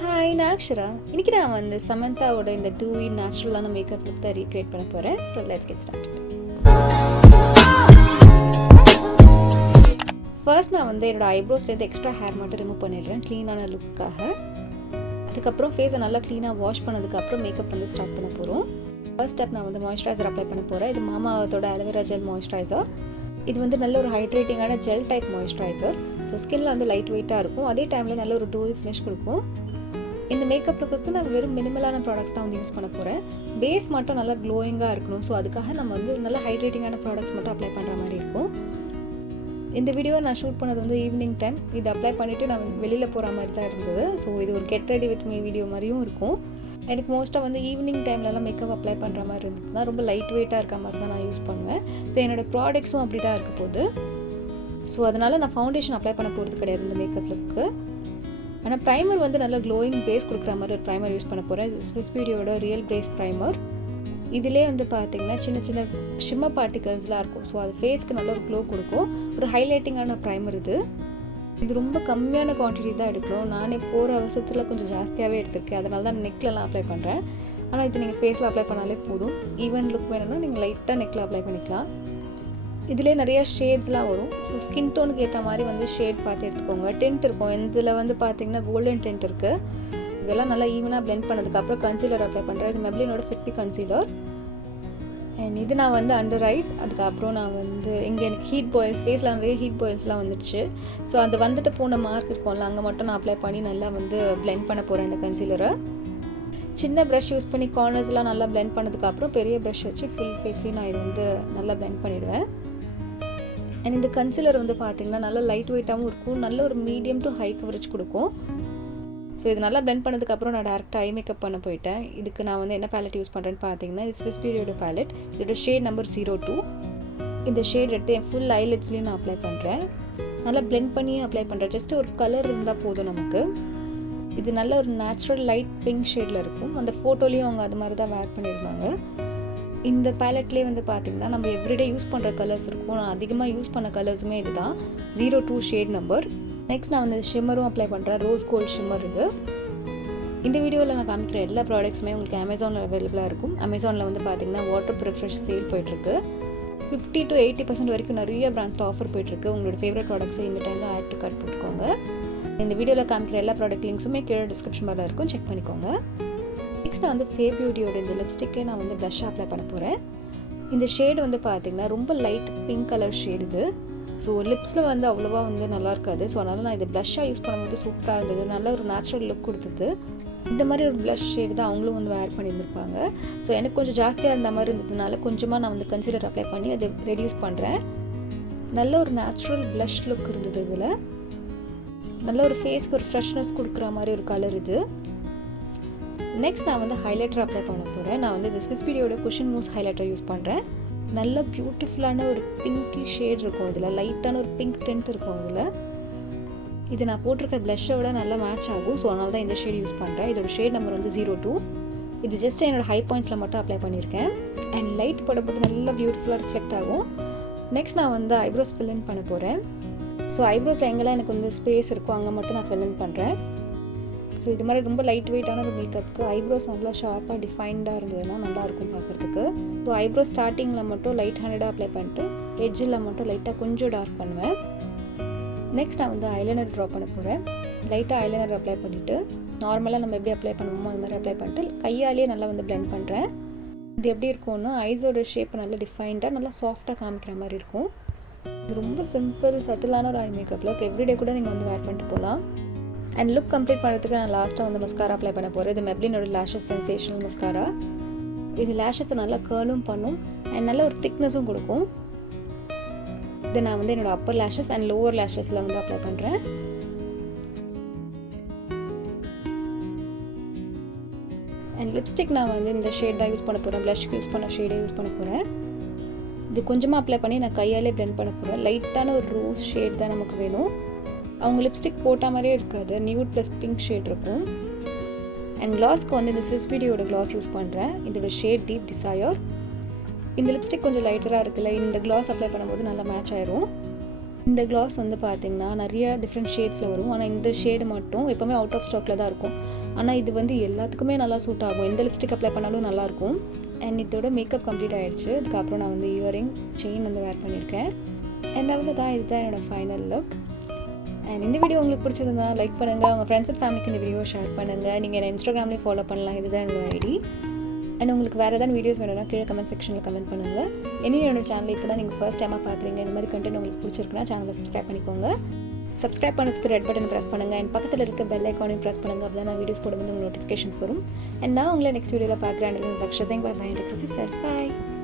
Hi, நான் அக்ஷரா. இன்னைக்கு நான் வந்து சமந்தாவோட இந்த 2 இன் நேச்சுரலான மேக்கப் லுக் தான் ரீக்ரியேட் பண்ண போகிறேன். So let's get start. First நான் வந்து என்னோட ஐப்ரோஸ்லேருந்து எக்ஸ்ட்ரா ஹேர் மட்டும் ரிமூவ் பண்ணிடுறேன் க்ளீனான லுக்காக. அதுக்கப்புறம் ஃபேஸை நல்லா க்ளீனாக வாஷ் பண்ணதுக்கப்புறம் மேக்கப் வந்து ஸ்டார்ட் பண்ண போகிறோம். ஃபர்ஸ்ட் ஸ்டெப் நான் வந்து மாய்ஸ்சரைசர் அப்ளை பண்ண போகிறேன். இது மாமாவத்தோட அலோவேரா ஜெல் மாய்ஸ்சரைசர். இது வந்து நல்ல ஒரு ஹைட்ரேட்டிங்கான ஜெல் டைப் மாய்ஸ்சரைசர். ஸோ ஸ்கின்ல வந்து லைட் வெயிட்டாக இருக்கும், அதே டைமில் நல்ல ஒரு டூவி ஃபினிஷ் கொடுக்கும். இந்த மேக்கப் லுக்கு நான் வெறும் மினிமலான ப்ராடக்ட்ஸ் தான் வந்து யூஸ் பண்ண போகிறேன். பேஸ் மட்டும் நல்லா க்ளோயிங்காக இருக்கணும். ஸோ அதுக்காக நம்ம வந்து நல்ல ஹைட்ரேட்டிங்கான ப்ராடக்ட்ஸ் மட்டும் அப்ளை பண்ணுற மாதிரி இருக்கும். இந்த வீடியோ நான் ஷூட் பண்ணது வந்து ஈவினிங் டைம். இது அப்ளை பண்ணிவிட்டு நான் வெளியில் போகிற மாதிரி தான் இருந்தது. ஸோ இது ஒரு get ready with me video மாதிரியும் இருக்கும். எனக்கு மோஸ்ட்டாக வந்து ஈவினிங் டைம்லலாம் மேக்கப் அப்ளை பண்ணுற மாதிரி இருந்ததுன்னா ரொம்ப லைட் வெயிட்டாக இருக்க மாதிரி தான் நான் யூஸ் பண்ணுவேன். ஸோ என்னோடய ப்ராடக்ட்ஸும் அப்படி தான் இருக்க போகுது. ஸோ அதனால் நான் ஃபவுண்டேஷன் அப்ளை பண்ண போகிறது கிடையாது இந்த மேக்கப் லுக்கு. ஆனால் ப்ரைமர் வந்து நல்ல க்ளோயிங் பேஸ் கொடுக்குற மாதிரி ஒரு ப்ரைமர் யூஸ் பண்ண போகிறேன். ஸ்விஸ் பியூட்டியோட ரியல் பேஸ் ப்ரைமர். இதிலே வந்து பார்த்திங்கன்னா சின்ன சின்ன ஷிம்மர் பார்ட்டிகல்ஸ்லாம் இருக்கும். ஸோ அது ஃபேஸ்க்கு நல்ல ஒரு க்ளோ கொடுக்கும். ஒரு ஹைலைட்டிங்கான ப்ரைமர் இது. இது ரொம்ப கம்மியான குவான்டிட்டி தான் எடுக்கணும். நானே போகிற அவசரத்தில் கொஞ்சம் ஜாஸ்தியாகவே எடுத்துருக்கேன். அதனால தான் நெக்லலாம் அப்ளை பண்ணுறேன். ஆனால் இது நீங்கள் ஃபேஸில் அப்ளை பண்ணாலே போதும். ஈவன் லுக் வேணும்னா நீங்கள் லைட்டாக நெக்கில் அப்ளை பண்ணிக்கலாம். இதிலே நிறையா ஷேட்ஸ்லாம் வரும். ஸோ ஸ்கின் டோனுக்கு ஏற்ற மாதிரி வந்து ஷேட் பார்த்து எடுத்துக்கோங்க. டென்ட் இருக்கும், இதில் வந்து பார்த்திங்கன்னா கோல்டன் டென்ட் இருக்குது. இதெல்லாம் நல்லா ஈவனாக பிளெண்ட் பண்ணதுக்கப்புறம் கன்சீலர் அப்ளை பண்ணுறேன். இது மெப்ளினோட ஃபிட் கன்சீலர். அண்ட் இது நான் வந்து அண்டர் ஐஸ். அதுக்கப்புறம் நான் வந்து இங்கே எனக்கு ஹீட் பாயில்ஸ், ஃபேஸில் நிறைய ஹீட் பாயில்ஸ்லாம் வந்துடுச்சு. ஸோ அது வந்துட்டு போன மார்க் இருக்கும்ல, அங்கே மட்டும் நான் அப்ளை பண்ணி நல்லா வந்து பிளெண்ட் பண்ண போகிறேன் இந்த கன்சீலரை. சின்ன ப்ரஷ் யூஸ் பண்ணி கார்னர்ஸ்லாம் நல்லா பிளெண்ட் பண்ணதுக்கப்புறம் பெரிய ப்ரஷ் வச்சு ஃபுல் ஃபேஸ்லேயும் நான் இது வந்து நல்லா பிளெண்ட் பண்ணிவிடுவேன். அண்ட் இந்த கன்சீலர் வந்து பார்த்திங்கன்னா நல்லா லைட் வெயிட்டாகவும் இருக்கும், நல்ல ஒரு மீடியம் டு ஹை கவரேஜ் கொடுக்கும். ஸோ இது நல்லா பிளெண்ட் பண்ணதுக்கப்புறம் நான் டேரெக்டாக ஐ மேக்கப் பண்ண போயிட்டேன். இதுக்கு நான் வந்து என்ன பேலட் யூஸ் பண்ணுறேன்னு பார்த்தீங்கன்னா இது ஸ்விஸ் பியூட்டியோட பேலட். இதோட ஷேட் நம்பர் 02. இந்த ஷேட் எடுத்து என் ஃபுல் ஐலிட்ஸ்லேயும் நான் அப்ளை பண்ணுறேன். நல்லா பிளெண்ட் பண்ணி அப்ளை பண்ணுறேன். ஜஸ்ட் ஒரு கலர் இருந்தால் போதும் நமக்கு. இது நல்ல ஒரு நேச்சுரல் லைட் பிங்க் ஷேடில் இருக்கும். அந்த ஃபோட்டோலேயும் அவங்க அது மாதிரி தான் வேர் பண்ணியிருந்தாங்க. இந்த பேலட்லேயே வந்து பார்த்திங்கன்னா நம்ம எவ்ரிடே யூஸ் பண்ணுற கலர்ஸ் இருக்கும். நான் அதிகமாக யூஸ் பண்ண கலர்ஸுமே இது தான் 02 ஷேட் நம்பர். நெக்ஸ்ட் நான் வந்து ஷிம்மரும் அப்ளை பண்ணுறேன். ரோஸ் கோல்ட் ஷிம்மர் இது. இந்த வீடியோவில் நான் காமிக்கிற எல்லா ப்ராடக்ட்ஸுமே உங்களுக்கு அமேசானில் அவைலபிளாக இருக்கும். அமேசானில் வந்து பார்த்திங்கன்னா வாட்டர் ப்ரிஃப்ரெஷ் சேல் போய்ட்டுருக்கு. 50 to 80% வரைக்கும் நிறைய பிராண்ட்ஸில் ஆஃபர் போய்ட்டுருக்கு. உங்களோட ஃபேவரட் ப்ராடக்ட்ஸை இந்த டைமில் ஆட் டு கார்ட் போட்டுக்கோங்க. இந்த வீடியோவில் காமிக்கிற எல்லா ப்ராடக்ட் லிங்க்ஸுமே கீழே டிஸ்கிரிப்ஷன் பாரில் இருக்கும், செக் பண்ணிக்கோங்க. நெக்ஸ்ட் நான் வந்து ஃபே பியூட்டியோட இந்த லிப்ஸ்டிக்கே நான் வந்து ப்ளஷ் அப்ளை பண்ண போகிறேன். இந்த ஷேடு வந்து பார்த்திங்கன்னா ரொம்ப லைட் பிங்க் கலர் ஷேடு இது. ஸோ லிப்ஸில் வந்து அவ்வளோவா வந்து நல்லா இருக்காது. ஸோ அதனால் நான் இது ப்ளஷ்ஷாக யூஸ் பண்ணும்போது சூப்பராக இருந்தது. நல்ல ஒரு நேச்சுரல் லுக் கொடுத்தது. இந்த மாதிரி ஒரு ப்ளஷ் ஷேடு தான் அவங்களும் வந்து வேர் பண்ணியிருந்திருப்பாங்க. ஸோ எனக்கு கொஞ்சம் ஜாஸ்தியாக இருந்த மாதிரி இருந்ததுனால கொஞ்சமாக நான் வந்து கன்சீலர் அப்ளை பண்ணி அதை ரெடியூஸ் பண்ணுறேன். நல்ல ஒரு நேச்சுரல் ப்ளஷ் லுக் இருந்தது. இதில் நல்ல ஒரு ஃபேஸ்க்கு ஒரு ஃப்ரெஷ்னஸ் கொடுக்குற மாதிரி ஒரு கலர் இது. நெக்ஸ்ட் நான் வந்து ஹைலைட்டர் அப்ளை பண்ண போகிறேன். நான் வந்து இந்த ஸ்விஸ் பியூட்டியோட குஷன் மூஸ் ஹைலைட்டர் யூஸ் பண்ணுறேன். நல்ல பியூட்டிஃபுல்லான ஒரு பிங்க்கி ஷேட் இருக்கும் இதில். லைட்டான ஒரு பிங்க் டென்ட் இருக்கும் இதில். இது நான் போட்டிருக்க ப்ளஷ்ஷை விட நல்லா மேட்ச் ஆகும். ஸோ அதனால தான் இந்த ஷேட் யூஸ் பண்ணுறேன். இதோட ஷேட் நம்பர் வந்து 02. இது ஜஸ்ட் என்னோடய ஹை பாயிண்ட்ஸில் மட்டும் அப்ளை பண்ணியிருக்கேன். அண்ட் லைட் போடும்போது நல்லா பியூட்டிஃபுல்லாக ரிஃப்ளெக்ட் ஆகும். நெக்ஸ்ட் நான் வந்து ஐப்ரோஸ் ஃபில்லின் பண்ண போகிறேன். ஸோ ஐப்ரோஸில் எங்கெல்லாம் எனக்கு வந்து ஸ்பேஸ் இருக்கோ அங்கே மட்டும் நான் ஃபில்லின் பண்ணுறேன். ஸோ இது மாதிரி ரொம்ப லைட் வெயிட்டான ஒரு மேக்கப்புக்கு ஐப்ரோஸ் நல்லா ஷார்ப்பாக டிஃபைன்டாக இருந்ததுன்னா நல்லாயிருக்கும் பார்க்குறதுக்கு. ஸோ ஐப்ரோஸ் ஸ்டார்டிங்கில் மட்டும் லைட் ஹேண்டடாக அப்ளை பண்ணிட்டு எட்ஜில் மட்டும் லைட்டாக கொஞ்சம் டார்க் பண்ணுவேன். நெக்ஸ்ட் நான் வந்து ஐலைனர் ட்ரா பண்ண போகிறேன். லைட்டாக ஐலைனர் அப்ளை பண்ணிவிட்டு நார்மலாக நம்ம எப்படி அப்ளை பண்ணுவோமோ அது மாதிரி அப்ளை பண்ணிட்டு கையாலேயே நல்லா வந்து பிளெண்ட் பண்ணுறேன். இது எப்படி இருக்கும்னா ஐஸோட ஷேப் நல்லா டிஃபைன்டாக நல்லா சாஃப்டாக காமிக்கிற மாதிரி இருக்கும். இது ரொம்ப சிம்பிள் சட்டிலான ஒரு ஐ மேக்கப்பில் எவ்ரிடே கூட நீங்கள் வந்து வேர் பண்ணிட்டு போகலாம். அண்ட் லுக் கம்ப்ளீட் பண்ணுறதுக்கு நான் லாஸ்ட்டாக வந்து மஸ்காரா அப்ளை பண்ண போகிறேன். இது மெப்ளினோட லேஷஸ் சென்சேஷனல் மஸ்காரா. இது லேஷஸை நல்லா கர்லும் பண்ணும் அண்ட் நல்ல ஒரு திக்னஸும் கொடுக்கும். இதை நான் வந்து என்னோடய அப்பர் லேஷஸ் அண்ட் லோவர் லேஷஸில் வந்து அப்ளை பண்ணுறேன். அண்ட் லிப்ஸ்டிக் நான் வந்து இந்த ஷேட் தான் யூஸ் பண்ண போகிறேன். ப்ளஷ்க்கு யூஸ் பண்ண ஷேடே யூஸ் பண்ண போகிறேன். இது கொஞ்சமாக அப்ளை பண்ணி நான் கையாலே பிளெண்ட் பண்ண போகிறேன். லைட்டான ஒரு ரோஸ் ஷேட் தான் நமக்கு வேணும். அவங்க லிப்ஸ்டிக் போட்ட மாதிரியே இருக்காது, நியூட் ப்ளஸ் பிங்க் ஷேட் இருக்கும். அண்ட் கிளாஸ்க்கு வந்து இந்த ஸ்விஸ் பியூட்டியோட கிளாஸ் யூஸ் பண்ணுறேன். இதோட ஷேட் டீப் டிசையர். இந்த லிப்ஸ்டிக் கொஞ்சம் லைட்டராக இருக்குல்ல, இந்த கிளாஸ் அப்ளை பண்ணும்போது நல்லா மேட்ச் ஆயிரும். இந்த கிளாஸ் வந்து பார்த்திங்கன்னா நிறைய டிஃப்ரெண்ட் ஷேட்ஸில் வரும். ஆனால் இந்த ஷேடு மட்டும் எப்போவுமே அவுட் ஆஃப் ஸ்டாக்கில் தான் இருக்கும். ஆனால் இது வந்து எல்லாத்துக்குமே நல்லா சூட் ஆகும். எந்த லிப்ஸ்டிக் அப்ளை பண்ணாலும் நல்லாயிருக்கும். அண்ட் இதோட மேக்கப் கம்ப்ளீட் ஆகிடுச்சு. அதுக்கப்புறம் நான் வந்து இயரிங் செயின் வந்து வேர் பண்ணியிருக்கேன். அண்ட் அவ்வளோதான், இதுதான் என்னோடய ஃபைனல் லுக். அண்ட் இந்த வீடியோ உங்களுக்கு பிடிச்சிருந்தா லைக் பண்ணுங்கள், உங்கள் ஃப்ரெண்ட்ஸ் அண்ட் ஃபேமிலிக்கு இந்த வீடியோ ஷேர் பண்ணுங்கள். நீங்கள் என்ன இன்ஸ்டாகிராம்லேயும் ஃபாலோ பண்ணலாம், இதுதான் என்னோட ஐடி. அண்ட் உங்களுக்கு வேறு ஏதாவது வீடியோஸ் வேணும்னா கீழே கமெண்ட் செக்ஷனில் கமெண்ட் பண்ணுங்கள். என்னோட சேனல் இப்போ தான் நீங்கள் ஃபர்ஸ்ட் டைமாக பார்க்குறீங்க, இந்த மாதிரி கண்டென்ட் உங்களுக்கு பிடிச்சிருக்குன்னா சேனலை சப்ஸ்கிரைப் பண்ணிக்கோங்க. சப்ஸ்கிரைப் பண்ணுறதுக்கு ரெட் பட்டன் ப்ரெஸ் பண்ணுங்கள். அண்ட் பக்கத்தில் இருக்க பெல் ஐக்கானையும் ப்ரெஸ் பண்ணுங்கள். அப்போ தான் நான் வீடியோஸ் போடும்போது உங்களுக்கு நோட்டிஃபிகேஷன்ஸ் வரும். அண்ட் நான் உங்களை நெக்ஸ்ட் வீடியோவில் பார்க்குறேன். Bye by.